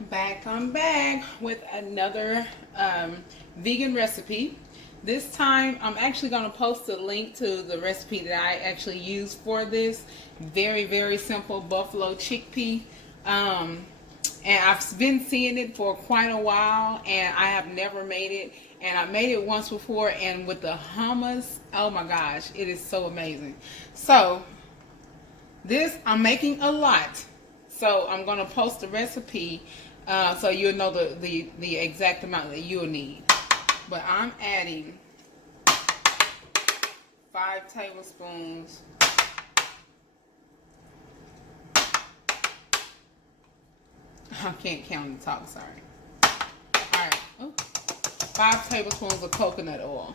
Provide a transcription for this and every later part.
I'm back with another vegan recipe. This time I'm actually going to post a link to the recipe that I actually used for this. Very, very simple buffalo chickpea. And I've been seeing it for quite a while and I have never made it. And I made it once before, and with the hummus, oh my gosh, it is so amazing. So this, I'm making a lot. So I'm going to post the recipe so you'll know the exact amount that you'll need. But I'm adding 5 tablespoons I can't count the top, sorry. Alright, 5 tablespoons of coconut oil.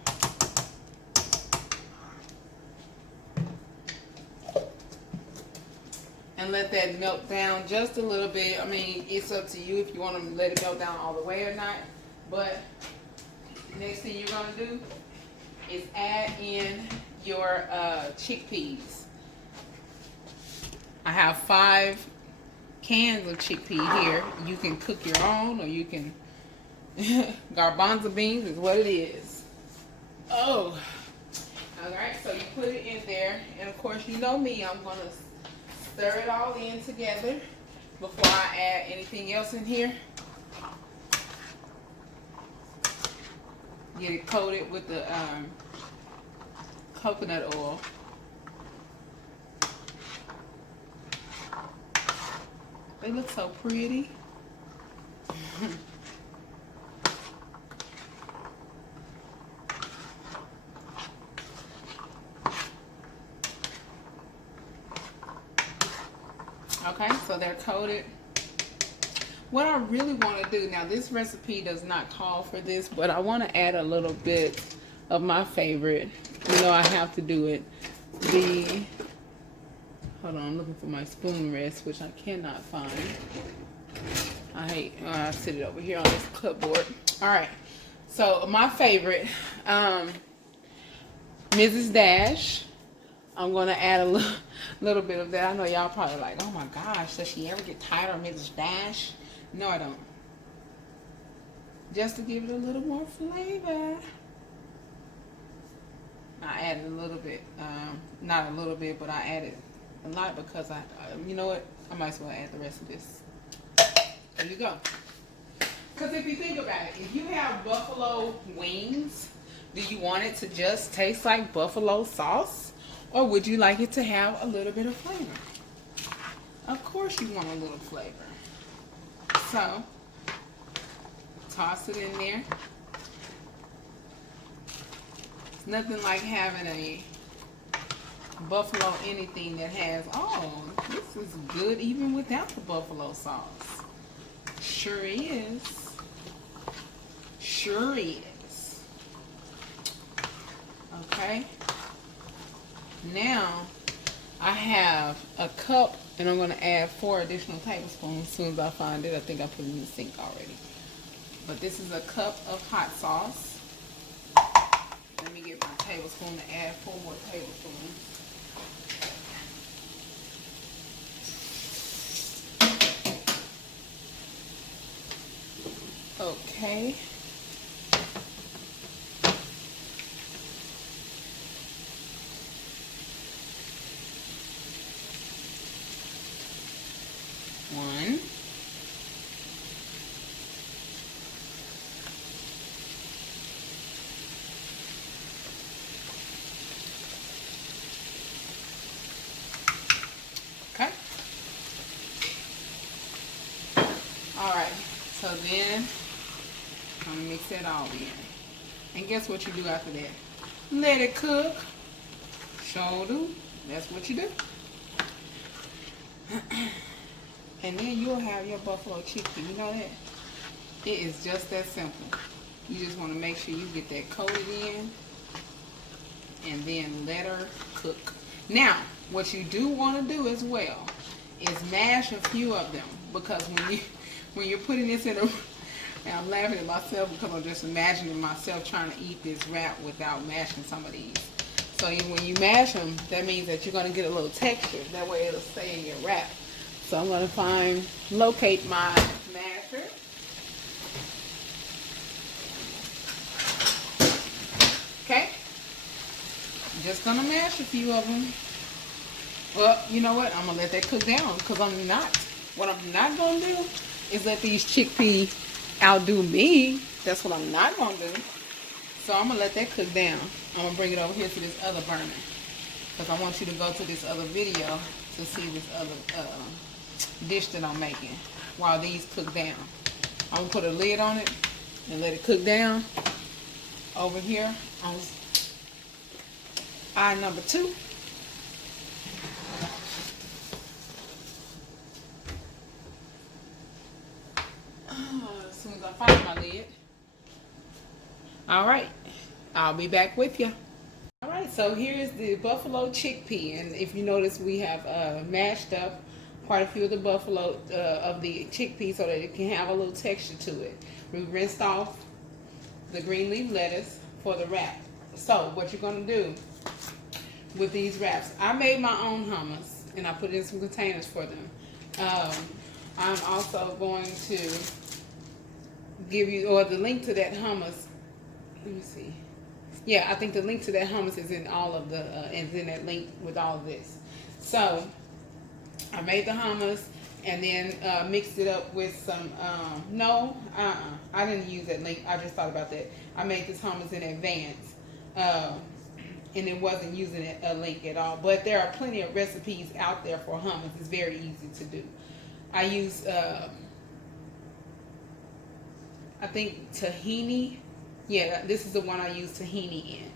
And let that melt down just a little bit. I mean, it's up to you if you want to let it melt down all the way or not. But next thing you're going to do is add in your chickpeas. I have 5 cans of chickpea here. You can cook your own, or you can garbanzo beans is what it is. Oh, all right. So you put it in there, and of course, you know me. I'm gonna stir it all in together before I add anything else in here. Get it coated with the coconut oil. They look so pretty. Okay, so they're coated. What I really want to do, now this recipe does not call for this, but I want to add a little bit of my favorite. You know I have to do it. Hold on, I'm looking for my spoon rest, which I cannot find. I sit it over here on this clipboard. All right, so my favorite, Mrs. Dash. I'm going to add a little bit of that. I know y'all probably like, oh my gosh, does she ever get tired of Mrs. Dash? No, I don't. Just to give it a little more flavor. I added a little bit, not a little bit, but I added a lot because you know what? I might as well add the rest of this. There you go. Because if you think about it, if you have buffalo wings, do you want it to just taste like buffalo sauce? Or would you like it to have a little bit of flavor? Of course you want a little flavor. So, toss it in there. It's nothing like having a buffalo anything that has, oh, this is good even without the buffalo sauce. Sure is. Sure is. Okay. Now, I have a cup, and I'm going to add 4 additional tablespoons as soon as I find it. I think I put it in the sink already. But this is a cup of hot sauce. Let me get my tablespoon to add 4 more tablespoons. Okay. One. Okay. All right. So then I'm gonna mix that all in. And guess what you do after that? Let it cook. Sure do. That's what you do. And then you'll have your buffalo chickpea. You know that? It is just that simple. You just want to make sure you get that coated in and then let her cook. Now, what you do want to do as well is mash a few of them, because when you're putting this in a, and I'm laughing at myself because I'm just imagining myself trying to eat this wrap without mashing some of these. So when you mash them, that means that you're going to get a little texture. That way it'll stay in your wrap. So I'm going to locate my mashed mustard. Okay. I'm just gonna mash a few of them. Well, you know what? I'm gonna let that cook down because what I'm not gonna do is let these chickpeas outdo me. That's what I'm not gonna do. So I'm gonna let that cook down. I'm gonna bring it over here to this other burner because I want you to go to this other video to see this other dish that I'm making while these cook down. I'm gonna put a lid on it and let it cook down over here on eye number 2. As soon as I find my lid. All right, I'll be back with you. All right, so here's the buffalo chickpea, and if you notice, we have mashed up quite a few of the buffalo of the chickpea so that it can have a little texture to it. We rinsed off the green leaf lettuce for the wrap. So what you're gonna do with these wraps, I made my own hummus and I put it in some containers for them. I'm also going to give you, or the link to that hummus, let me see. Yeah, I think the link to that hummus is in all of the, is in that link with all of this. So I made the hummus and then mixed it up with some, I didn't use that link. I just thought about that. I made this hummus in advance. And it wasn't using a link at all. But there are plenty of recipes out there for hummus. It's very easy to do. I use, I think tahini. Yeah, this is the one I use tahini in.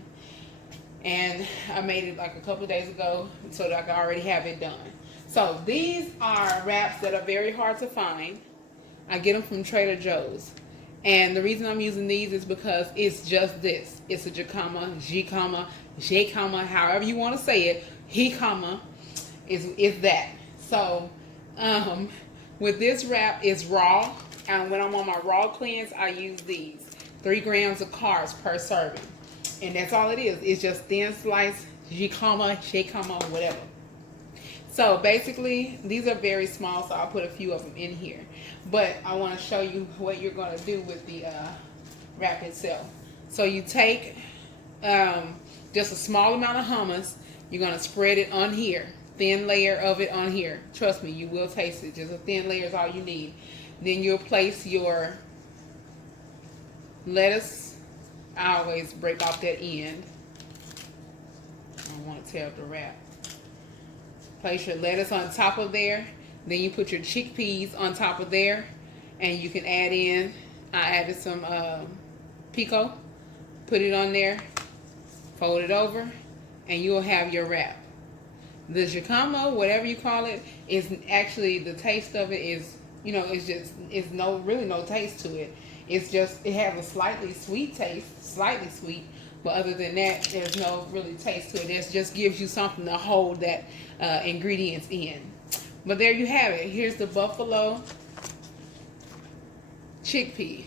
And I made it like a couple of days ago so that I can already have it done. So these are wraps that are very hard to find. I get them from Trader Joe's. And the reason I'm using these is because it's just this. It's a jicama, however you want to say it. Jicama is that. So with this wrap, it's raw. And when I'm on my raw cleanse, I use these. 3 grams of carbs per serving. And that's all it is. It's just thin sliced jicama, whatever. So basically, these are very small, so I'll put a few of them in here. But I want to show you what you're going to do with the wrap itself. So you take just a small amount of hummus. You're going to spread it on here. Thin layer of it on here. Trust me, you will taste it. Just a thin layer is all you need. Then you'll place your lettuce. I always break off that end. I don't want to tear up the wrap. Place your lettuce on top of there. Then you put your chickpeas on top of there. And you can add in, I added some pico. Put it on there. Fold it over. And you'll have your wrap. The jicama, whatever you call it, is actually, the taste of it is, you know, it's really no taste to it. It's just, it has a slightly sweet taste, slightly sweet, but other than that, there's no really taste to it. It just gives you something to hold that ingredients in. But there you have it. Here's the buffalo chickpea.